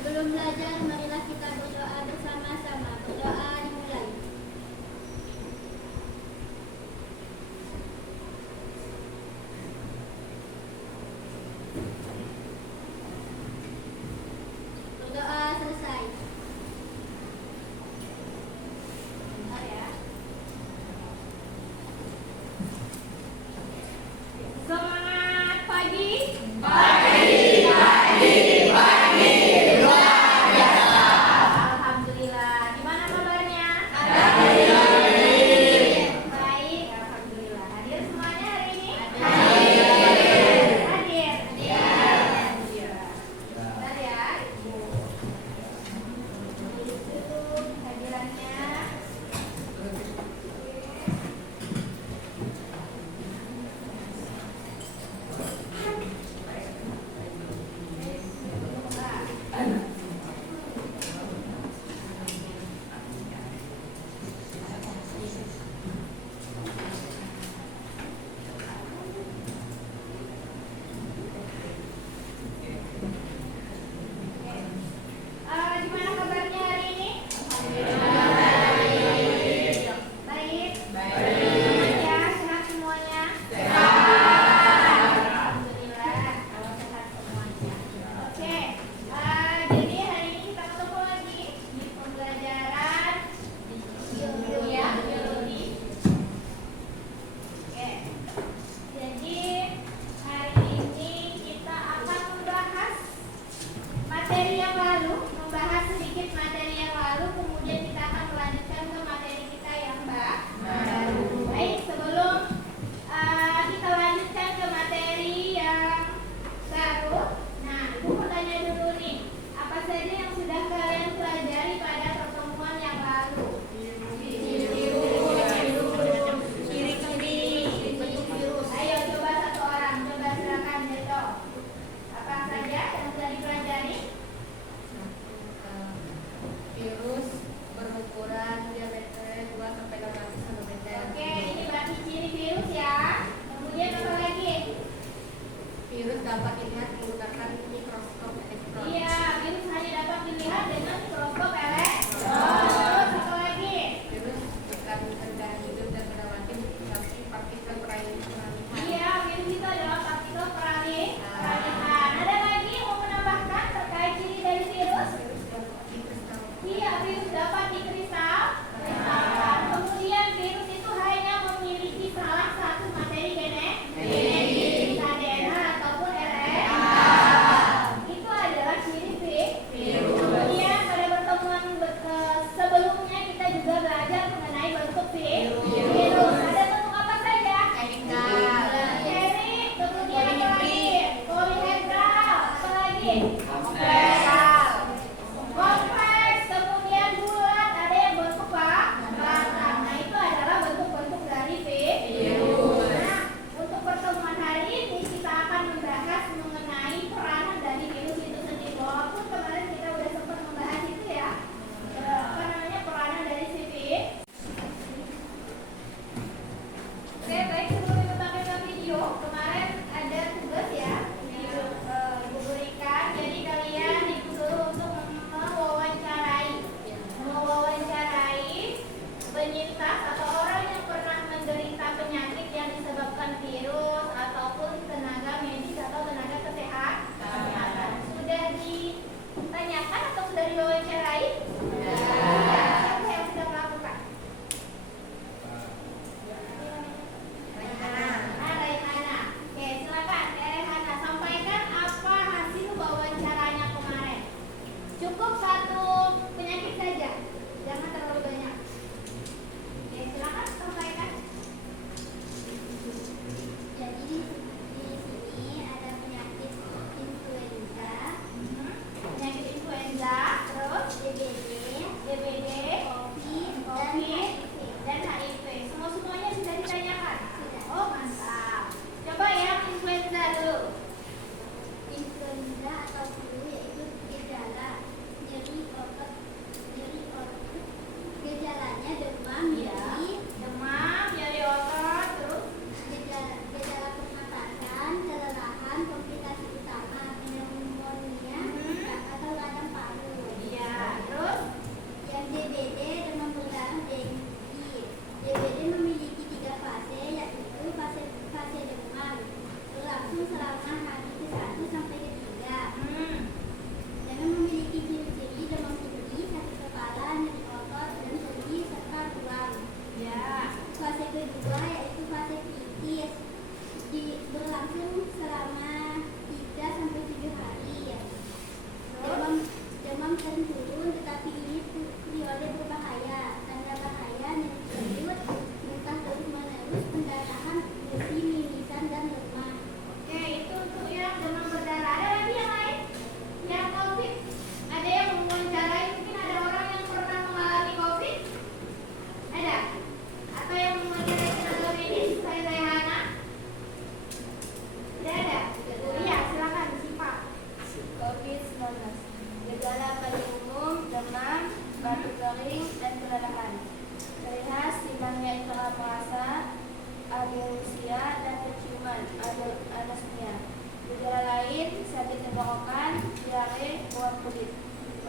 Sebelum belajar, marilah kita berdoa bersama-sama. Berdoa dimulai. Berdoa selesai. Bentar ya. Semangat pagi. Alhamdulillah. Gimana kabarnya? Baik, alhamdulillah. Hadir semuanya hari ini? Hadir. Bentar ya, Ibu. Tulis dulu kehadirannya. Gimana kabarnya hari ini? Baik. Ya, sehat semuanya. Alhamdulillah, kalau sehat semuanya. Oke. Jadi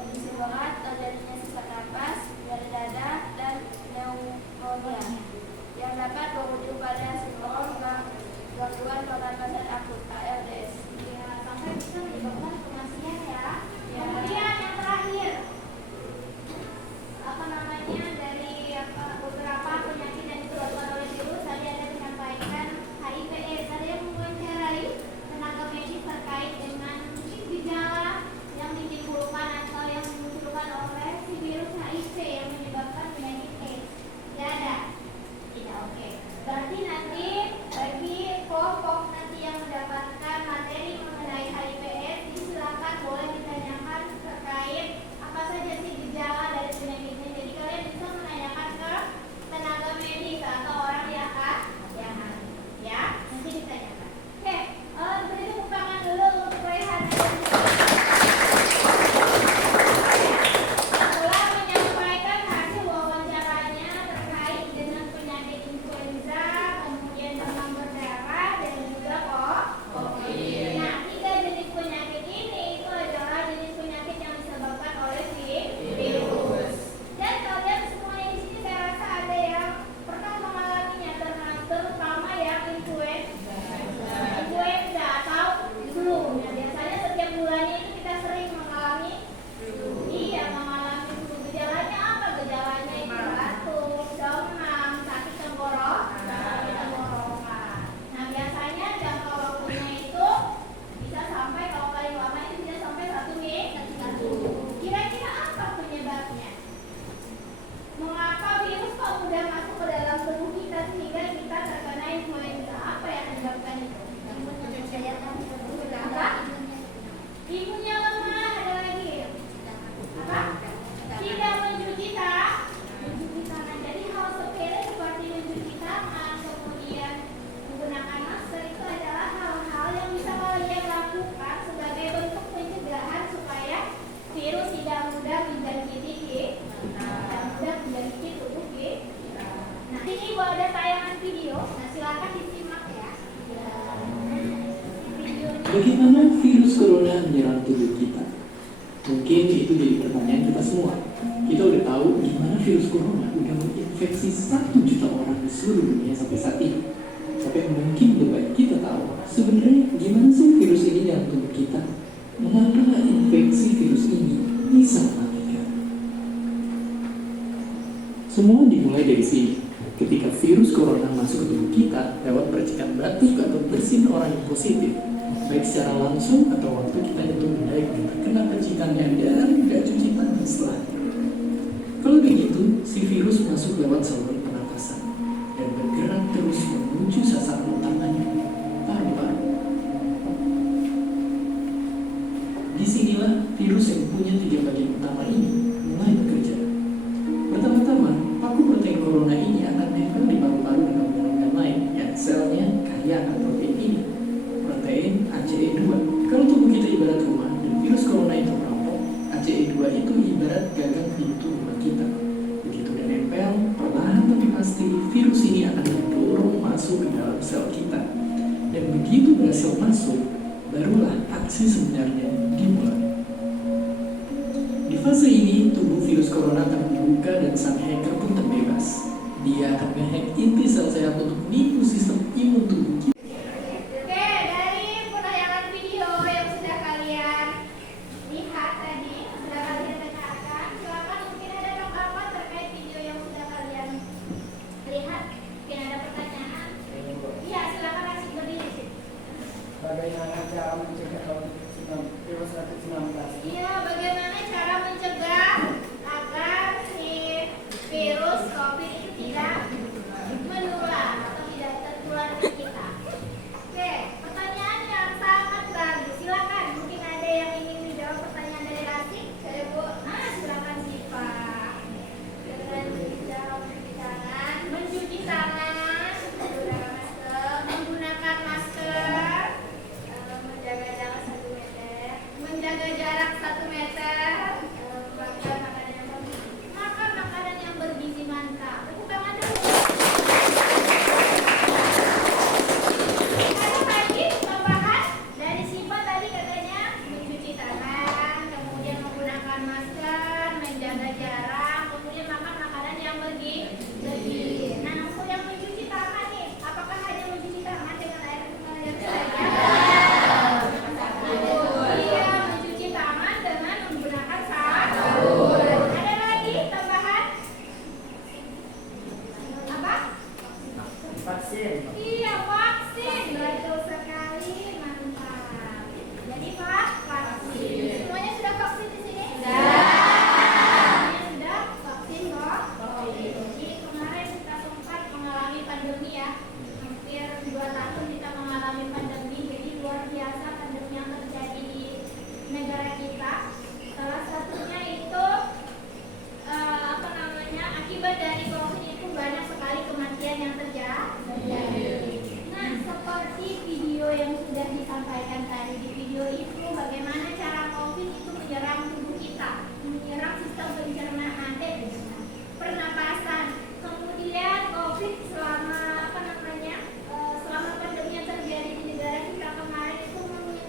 kondisi berat, terjadinya sesak napas, nyeri dada, dan pneumonia yang dapat berujung pada sindrom gangguan pernapasan akut (ARDS). Ya, sampai bisa menyebabkan kematian ya. Ya. Kemudian yang terakhir, dari beberapa penyakit yang disebabkan oleh virus, tadi ada menyampaikan HIV/AIDS. Ada yang mewawancarai tenaga medis terkait dengan mungkin gejala yang ditimbulkan atau yang dimunculkan oleh si virus HIV yang menyebabkan penyakit AIDS. Tidak ada? Tidak, oke. Berarti nanti bagi kelompok nanti yang mendapatkan materi mengenai HIV/AIDS, silakan boleh ditanyakan terkait apa saja sih gejala dari penyakitnya. Jadi kalian bisa menanyakan ke tenaga medis atau orang yang ahli, ya, nanti ditanyakan. Oke, beri tepuk tangan dulu untuk Rehan. Setelah menyampaikan hasil wawancaranya terkait dengan penyakit influenza, kemudian demam berdarah, dan juga COVID. Nah, 3 jenis penyakit ini itu adalah jenis penyakit yang disebabkan oleh virus. Dan kalian semuanya di sini saya rasa ada yang pernah mengalaminya, terutama yang influenza atau flu. Nah, biasanya setiap bulannya itu kita sering mengalami mengalami flu. Gejalanya apa? Gejalanya itu batuk, demam, sakit tenggorokan. Nah, biasanya jangka waktunya itu bisa sampai, kalau paling lama itu bisa sampai 1 minggu. Kira-kira apa penyebabnya? Mengapa virus kok mudah masuk ke dalam tubuh kita sehingga kita terkena influenza? Apa yang menyebabkan itu? Apa? Imunnya lemah. Ada lagi? Apa? Tidak mencuci tangan. Jadi hal sepele seperti mencuci tangan, kemudian menggunakan masker, itu adalah hal-hal yang bisa kalian lakukan sebagai bentuk pencegahan supaya virus tidak mudah menjangkiti tubuh kita. Nah, ini ada tayangan video. Nah, silakan disimak ya. Videonya. Bagaimana virus corona menyerang tubuh kita? Mungkin itu jadi pertanyaan kita semua. Kita udah tahu gimana virus corona udah menginfeksi 1 juta orang di seluruh dunia sampai saat ini. Tapi mungkin lebih baik kita tahu sebenarnya gimana sih virus ini dalam tubuh kita? Mengapa infeksi virus ini bisa mematikan? Semua dimulai dari sini. Ketika virus corona masuk ke tubuh kita lewat percikan batuk atau bersin orang yang positif, baik secara langsung atau waktu kita nyentuh benda yang terkena percikannya dan tidak cuci tangan setelahnya. Kalau begitu, si virus masuk lewat saluran pernapasan dan bergerak terus menuju sasaran utamanya, paru-paru. Disinilah virus yang punya 3 bagian utama ini mulai bekerja. Pertama-tama, paku protein corona ini akan nempel di paru-paru dengan organ lain yang selnya kaya akan protein ini, protein ACE2. Kalau tubuh kita ibarat rumah dan virus corona itu merampok, ACE2 itu ibarat gagang pintu rumah kita. Begitu udah nempel, perlahan tapi pasti virus ini akan didorong masuk ke dalam sel kita. Dan begitu berhasil masuk, barulah aksi sebenarnya dimulai. Di fase ini, tubuh virus corona akan membuka dan sang hacker pun terbebas. Dia akan nge-hack inti sel sehat untuk menipu sistem imun tubuh kita. Oke, dari penayangan video yang sudah kalian lihat tadi, sudah kalian dengarkan, silakan mungkin ada tanggapan terkait video yang sudah kalian lihat. Mungkin ada pertanyaan? Iya, silakan langsung berdiri. Bagaimana cara mencegah virus COVID-19? Iya, bagaimana cara mencegah agar si virus COVID itu tidak menular atau tidak tertular ke kita? masker, menjaga jarak, kemudian makan makanan yang bergizi. Nah, untuk yang mencuci tangan nih, apakah hanya mencuci tangan dengan air mengalir saja? Iya, mencuci tangan dengan menggunakan sabun. Ada lagi tambahan? Apa? Vaksin. Iya, vaksin. Betul sekali, mantap. Jadi vaksin. Semuanya sudah vaksin di sini? Semuanya sudah vaksin kok? Jadi kemarin kita sempat mengalami pandemi ya. Hampir 2 tahun kita mengalami pandemi. Jadi luar biasa pandemi yang terjadi di negara kita. Salah satunya itu akibat dari COVID itu banyak sekali kematian yang terjadi. Nah, seperti video yang sudah disampaikan tadi di video itu, bagaimana cara COVID itu menyerang tubuh kita, menyerang sistem pencernaan, pernapasan. Kemudian COVID selama selama pandemi yang terjadi di negara kita kemarin itu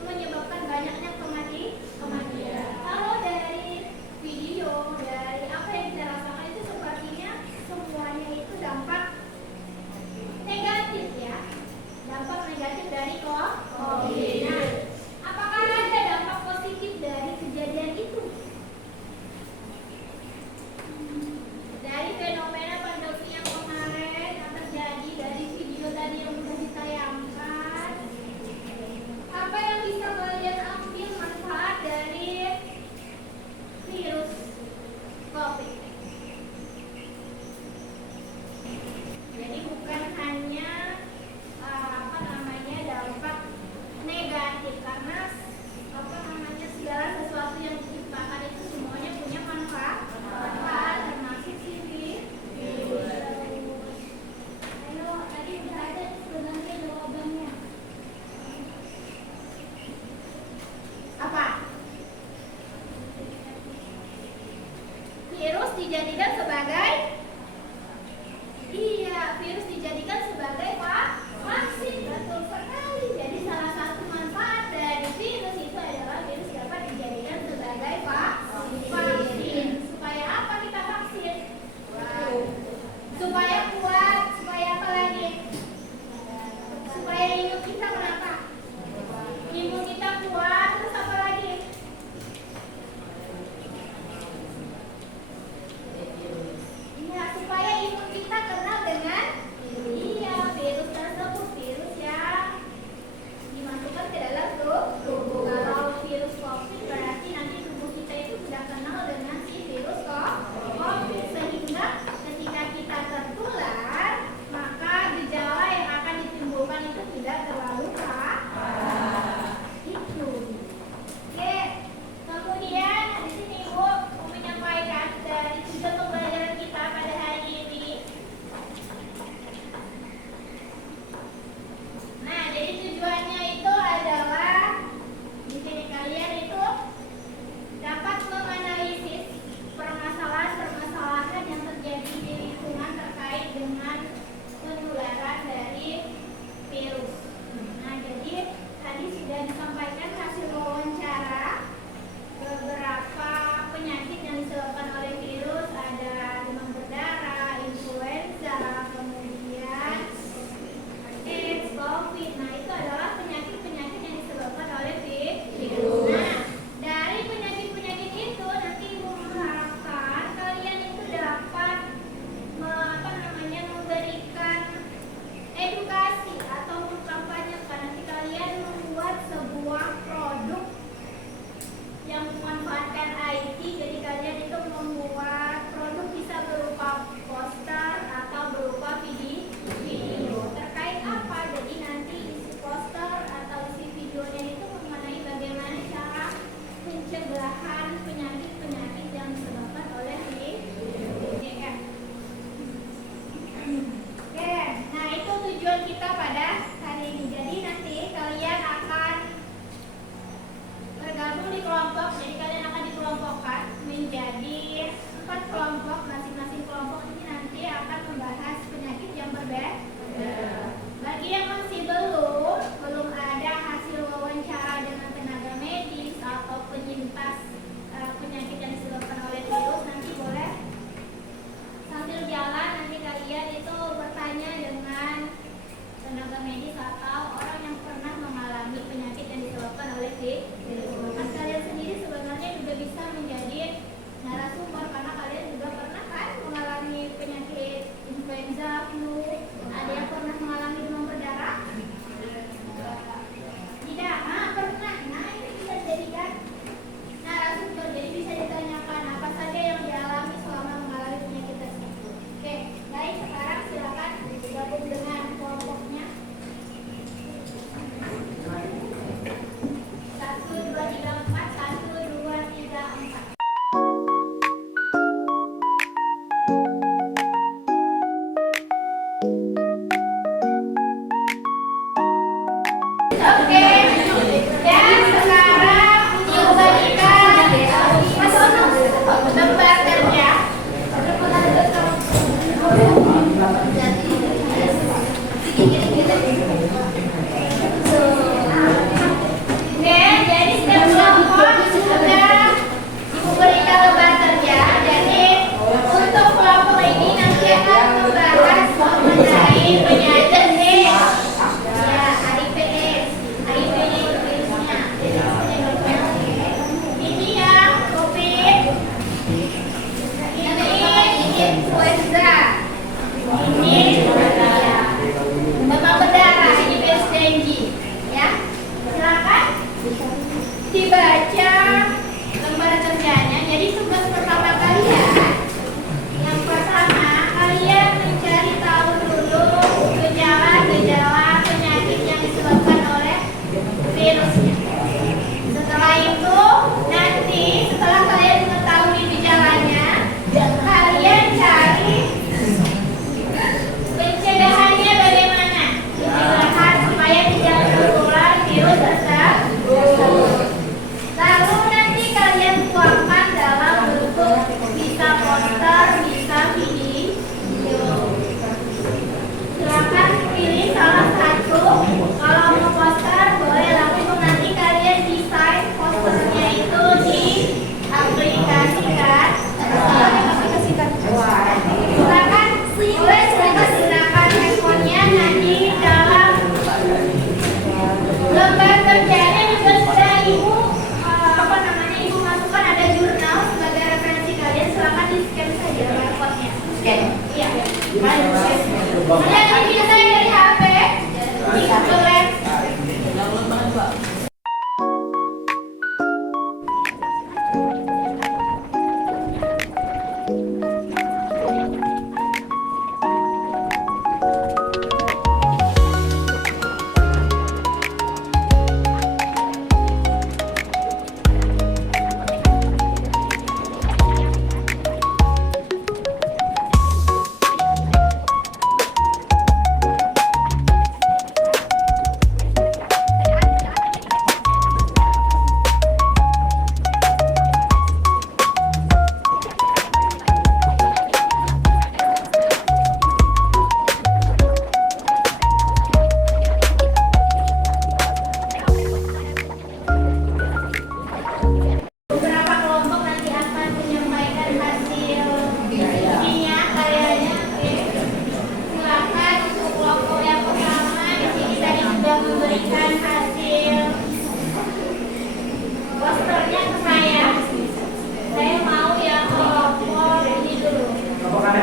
menyebabkan banyaknya kematian. Kalau dari video, dari apa yang kita rasakan itu sepertinya semuanya itu dampak negatif ya, dampak negatif dari COVID. Nah, apakah ada dampak positif dari kejadian itu? Dari fenomena pandemi yang kemarin yang terjadi, dari video tadi yang sudah ditayangkan, apa yang bisa kalian ambil manfaat dari virus COVID? Jadi bukan hanya dampak negatif, karena segala sesuatu yang diciptakan itu semuanya punya manfaat, termasuk si virus. Ayo, tadi udah ada sebenarnya jawabannya. Apa? Virus dijadikan sebagai vaksin. Betul sekali. Jadi salah satu manfaat dari virus itu adalah virus dapat dijadikan sebagai vaksin. Supaya apa kita vaksin? Supaya kuat, supaya apa lagi? Supaya imun kita kenapa? Imun kita kuat, terus apa lagi? Iya,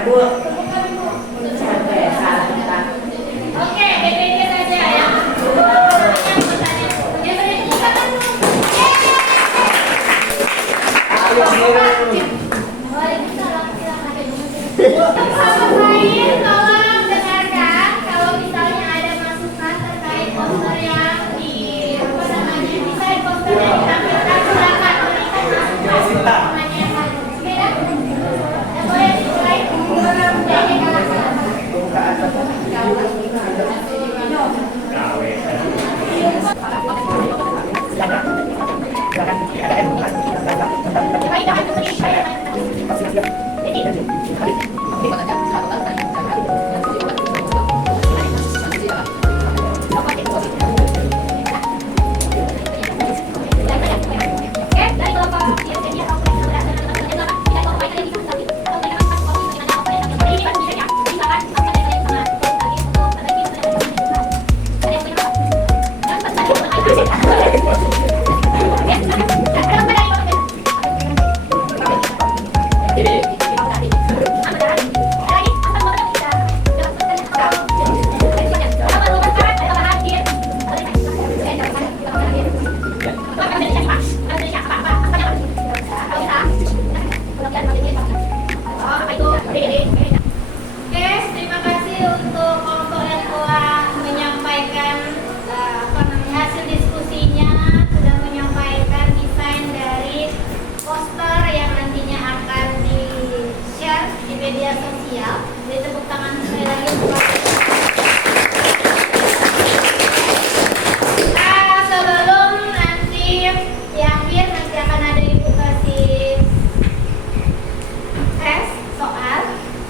Bu. Bukan, Bu. Oke, salah kita. Oke, BPJ saja ya. Yang berikutnya kan Bu. Waalaikumsalam, silakan. Untuk sahabat lain, tolong dengarkan kalau misalnya ada masukan terkait poster yang desain poster yang ditampilkan, silakan berikan masukan. Oke, dah? Ya, boleh dimulai. Terima kasih untuk kelompok yang telah menyampaikan hasil diskusinya, sudah menyampaikan desain dari poster yang nantinya akan di-share di media sosial. Jadi tepuk tangan sekali lagi untuk sebelum nanti di akhir nanti akan ada ibu kasih tes soal.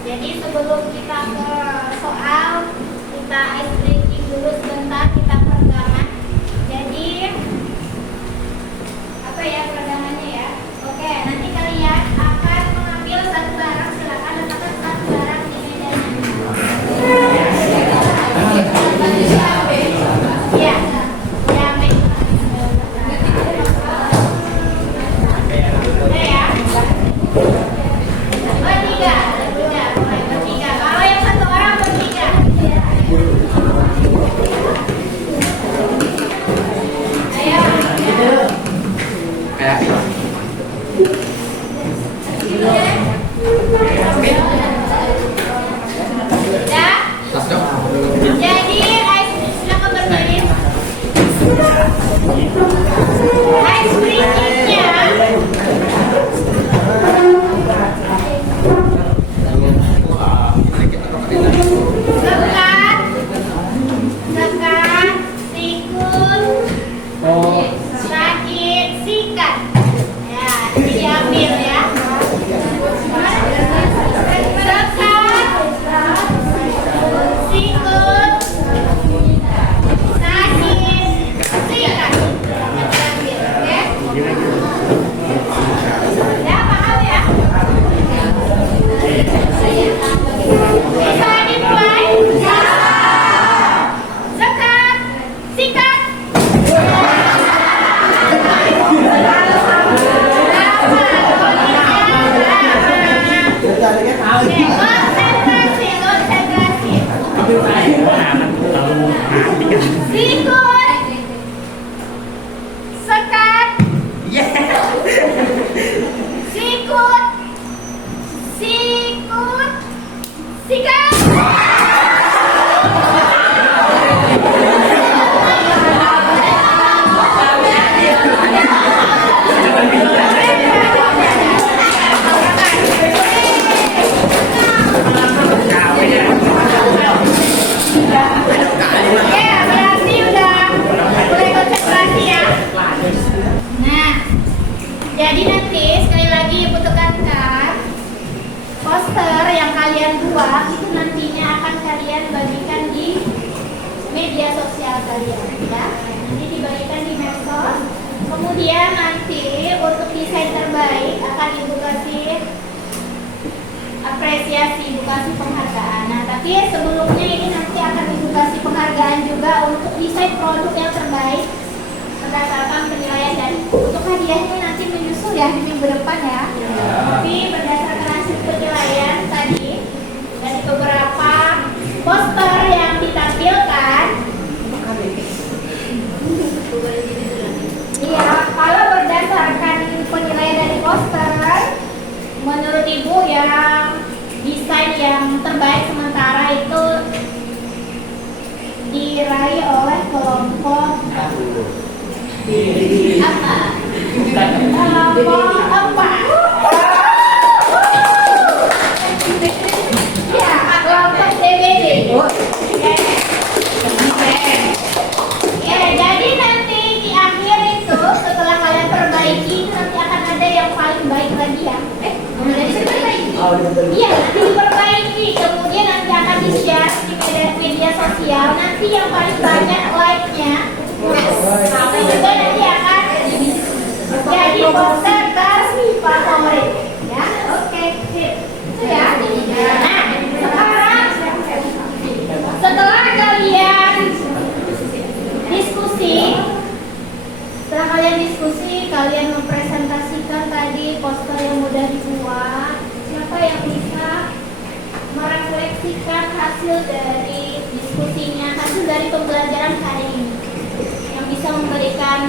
Jadi sebelum kita ke soal, kita ice breaking dulu sebentar, kita peregangan. Jadi apa ya peregangannya ya? Oke, nanti kalian akan mengambil satu barang, silakan letakkan satu barang di mejanya. Ya, diambil. Udah ya. Bertiga. Kalau yang satu orang bertiga. Ayo. Dah? Jadi, silakan berdiri. Ice breaking-nya sekat, sikut, sakit, sikat. Ya, ini diambil ya. Sekat, sikut, sakit, sikat. Diambil, oke? Ya, paham ya? Bisa dimulai? Sekat, sikat. Konsentrasi. Sikut, sekat, sikut, sikat. Oke, berarti udah mulai konsentrasi ya. Nah, jadi nanti sekali lagi ibu tekankan, poster yang kalian buat itu nantinya akan kalian bagikan di media sosial kalian ya. Nanti dibagikan di medsos. Kemudian nanti untuk desain terbaik akan ibu kasih apresiasi, ibu kasih penghargaan. Nah, tapi sebelumnya ini nanti akan ibu kasih penghargaan juga untuk desain produk yang terbaik berdasarkan penilaian, dan untuk hadiahnya nanti menyusul ya di minggu depan ya. Tapi berdasarkan hasil penilaian tadi ibu yang desain yang terbaik sementara itu diraih oleh kelompok apa? Kelompok apa? Ya, kelompok DBD. Ya, jadi nanti di akhir itu setelah kalian perbaiki nanti akan ada yang paling baik lagi ya. Udah diperbaiki. Iya, nanti diperbaiki. Kemudian nanti akan di-share di media sosial. Nanti yang paling banyak like-nya itu juga nanti akan jadi poster terfavorit. Ya, oke. Itu ya. Nah, sekarang setelah kalian diskusi, kalian mempresentasikan tadi poster yang udah dibuat. Siapa yang bisa merefleksikan hasil dari diskusinya, hasil dari pembelajaran hari ini, yang bisa memberikan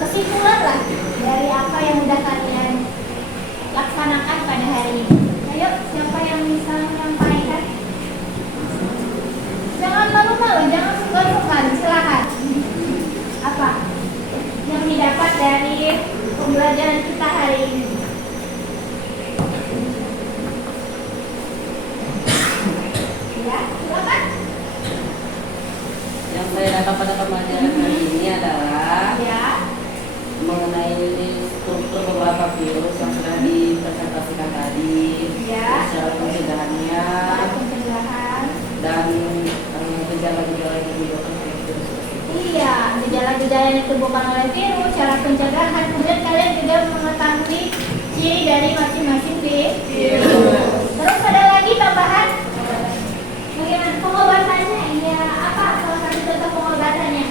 kesimpulan lah dari apa yang udah kalian laksanakan pada hari ini. Ayo, siapa yang bisa menyampaikan? Jangan malu-malu, jangan sungkan-sungkan, silakan. Apa yang didapat dari pembelajaran kita hari ini? Ya, silakan. Yang saya dapat pada pembelajaran hari ini adalah Ya, mengenai struktur beberapa virus yang sudah dipresentasikan tadi, Ya. cara pencegahannya pencegahan. dan gejala-gejala yang ditimbulkan oleh virus tersebut. Iya, gejala-gejala yang ditimbulkan oleh virus, cara pencegahan. Kemudian kalian juga mengetahui ciri dari masing-masing virus. Terus ada lagi tambahan? Bagaimana pengobatannya? Iya, apa salah satu contoh pengobatannya?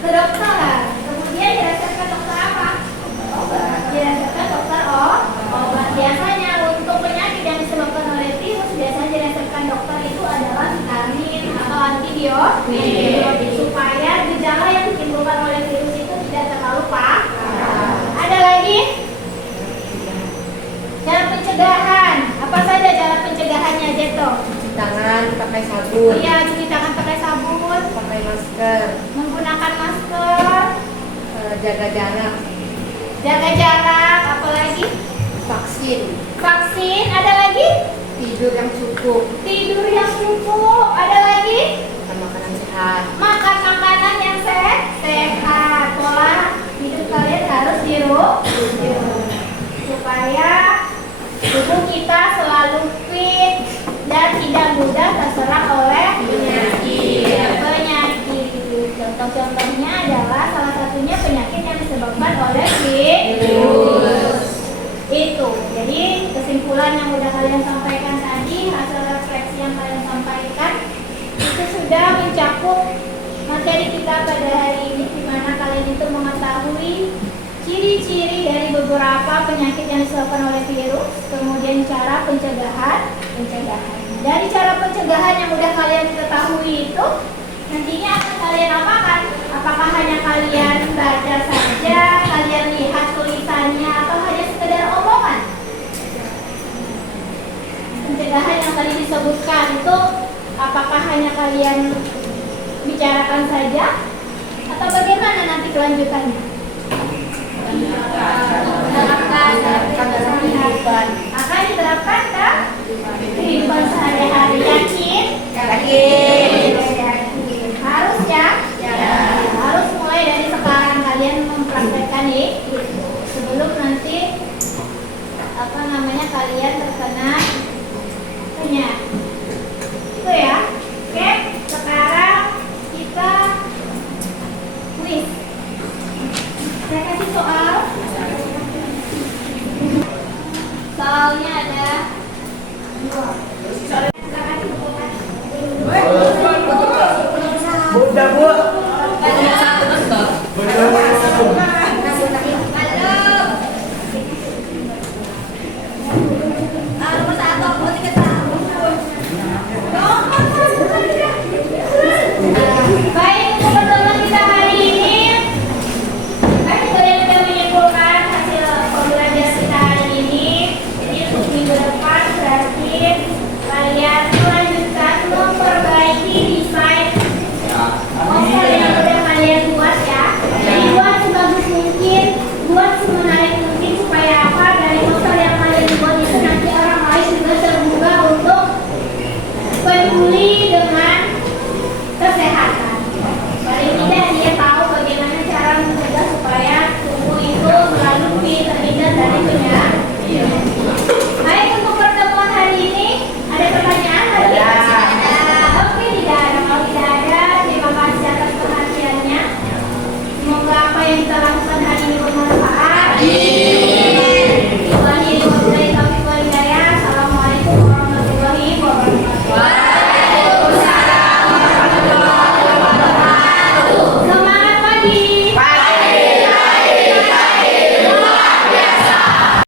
Ke dokter. Kemudian dirasakan dokter apa? Obat. Dirasakan dokter obat. Biasanya untuk penyakit yang disebabkan oleh virus biasanya dirasakan dokter itu adalah vitamin atau antibiotik supaya gejala yang ditimbulkan oleh virus itu tidak terlalu parah. Ada lagi? Cara pencegahan. Apa saja cara pencegahannya, Jeto? Tangan pakai sabun, Iya, cuci tangan pakai sabun, pakai masker, menggunakan masker, jaga jarak, apalagi vaksin, ada lagi tidur yang cukup, tidur yang cukup, ada lagi makan makanan sehat. makan makanan yang sehat. Pola hidup kalian harus dirubah supaya tubuh kita selalu fit dan tidak mudah terserang oleh penyakit. Contoh-contohnya adalah salah satunya penyakit yang disebabkan oleh virus. Itu. Jadi kesimpulan yang udah kalian sampaikan tadi, hasil refleksi yang kalian sampaikan itu sudah mencakup materi kita pada hari ini, di mana kalian itu mengetahui ciri-ciri dari beberapa penyakit yang disebabkan oleh virus, kemudian cara pencegahan. Dari cara pencegahan yang udah kalian ketahui itu, nantinya akan kalian apakan? Apakah hanya kalian baca saja, kalian lihat tulisannya, atau hanya sekedar omongan? Pencegahan yang tadi disebutkan itu, apakah hanya kalian bicarakan saja, atau bagaimana nanti kelanjutannya? Akan diterapkan ke kehidupan sehari-hari. Yakin? Harus ya? Harus mulai dari sekarang kalian mempraktekkan itu sebelum nanti kalian terkena penyakit. Itu ya. Oke, sekarang kita kuis. Saya kasih soal. Soalnya ada 2. Bunda, Bu. Ada 1.